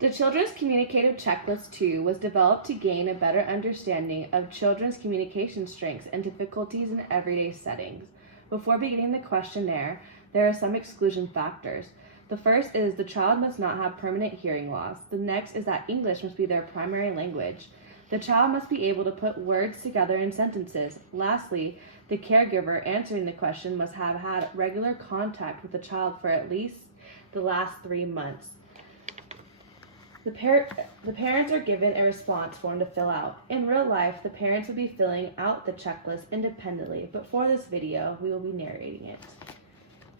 The Children's Communicative Checklist 2 was developed to gain a better understanding of children's communication strengths and difficulties in everyday settings. Before beginning the questionnaire, there are some exclusion factors. The first is the child must not have permanent hearing loss. The next is that English must be their primary language. The child must be able to put words together in sentences. Lastly, the caregiver answering the question must have had regular contact with the child for at least the last 3 months. The parents are given a response form to fill out. In real life, the parents will be filling out the checklist independently, but for this video, we will be narrating it.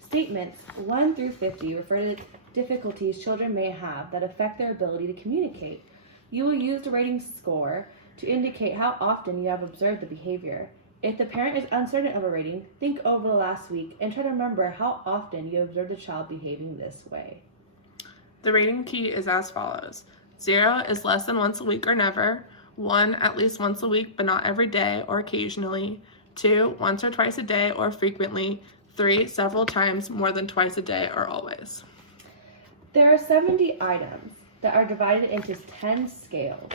Statements 1 through 50 refer to difficulties children may have that affect their ability to communicate. You will use the rating score to indicate how often you have observed the behavior. If the parent is uncertain of a rating, think over the last week and try to remember how often you observed the child behaving this way. The rating key is as follows. 0 is less than once a week or never. 1, at least once a week but not every day or occasionally. 2, once or twice a day or frequently. 3, several times, more than twice a day or always. There are 70 items that are divided into 10 scales,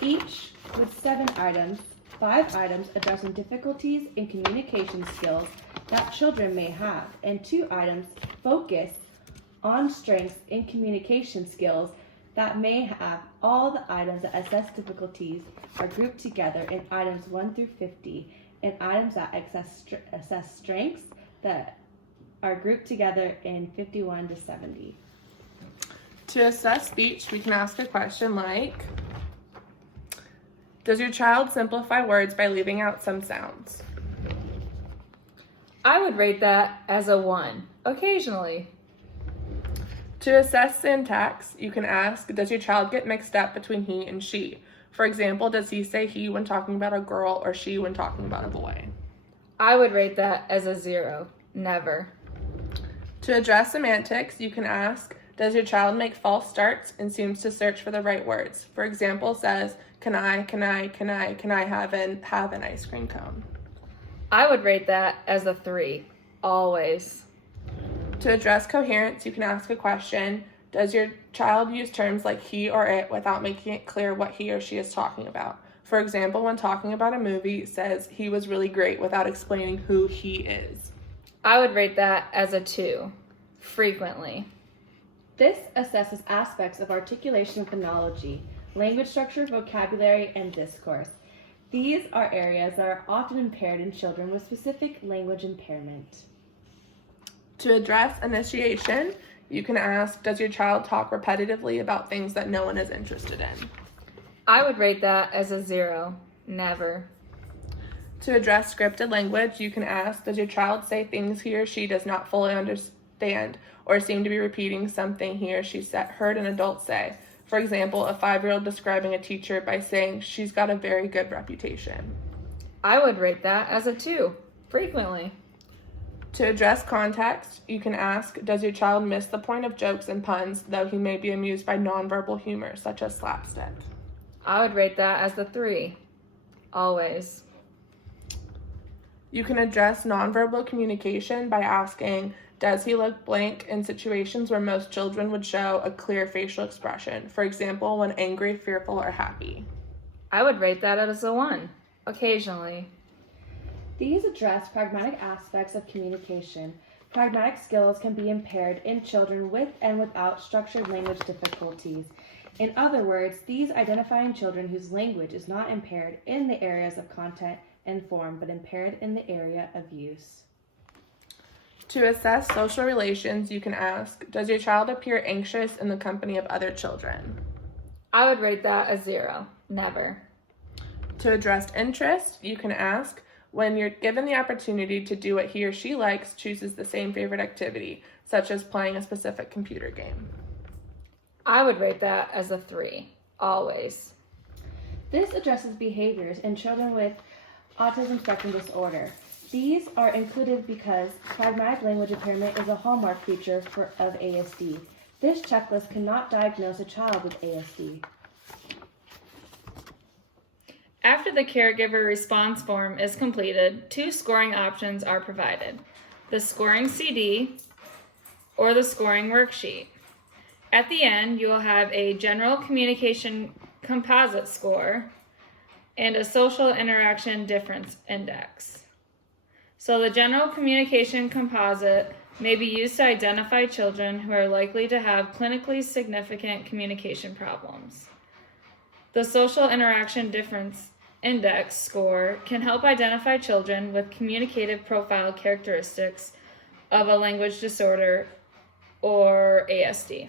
each with 7 items, 5 items addressing difficulties in communication skills that children may have, and 2 items focus on strengths in communication skills that may have. All the items that assess difficulties are grouped together in items 1 through 50, and items that assess strengths that are grouped together in 51 to 70. To assess speech, we can ask a question like, does your child simplify words by leaving out some sounds? I would rate that as a 1, occasionally. To assess syntax, you can ask, does your child get mixed up between he and she? For example, does he say he when talking about a girl or she when talking about a boy? I would rate that as a 0, never. To address semantics, you can ask, does your child make false starts and seems to search for the right words? For example, says, can I have an ice cream cone? I would rate that as a 3, always. To address coherence, you can ask a question, does your child use terms like he or it without making it clear what he or she is talking about? For example, when talking about a movie, says he was really great without explaining who he is. I would rate that as a 2, frequently. This assesses aspects of articulation and phonology, language structure, vocabulary, and discourse. These are areas that are often impaired in children with specific language impairment. To address initiation, you can ask, does your child talk repetitively about things that no one is interested in? I would rate that as a 0, never. To address scripted language, you can ask, does your child say things he or she does not fully understand or seem to be repeating something he or she heard an adult say? For example, a 5-year-old describing a teacher by saying, she's got a very good reputation. I would rate that as a 2, frequently. To address context, you can ask, does your child miss the point of jokes and puns, though he may be amused by nonverbal humor, such as slapstick? I would rate that as the 3, always. You can address nonverbal communication by asking, does he look blank in situations where most children would show a clear facial expression, for example, when angry, fearful, or happy? I would rate that as a 1, occasionally. These address pragmatic aspects of communication. Pragmatic skills can be impaired in children with and without structured language difficulties. In other words, these identify in children whose language is not impaired in the areas of content and form, but impaired in the area of use. To assess social relations, you can ask, does your child appear anxious in the company of other children? I would rate that a 0, never. To address interest, you can ask, when you're given the opportunity to do what he or she likes, chooses the same favorite activity, such as playing a specific computer game. I would rate that as a 3, always. This addresses behaviors in children with autism spectrum disorder. These are included because pragmatic language impairment is a hallmark feature of ASD. This checklist cannot diagnose a child with ASD. After the caregiver response form is completed, 2 scoring options are provided: the scoring CD or the scoring worksheet. At the end, you will have a general communication composite score and a social interaction difference index. So the general communication composite may be used to identify children who are likely to have clinically significant communication problems. The social interaction difference index score can help identify children with communicative profile characteristics of a language disorder or ASD.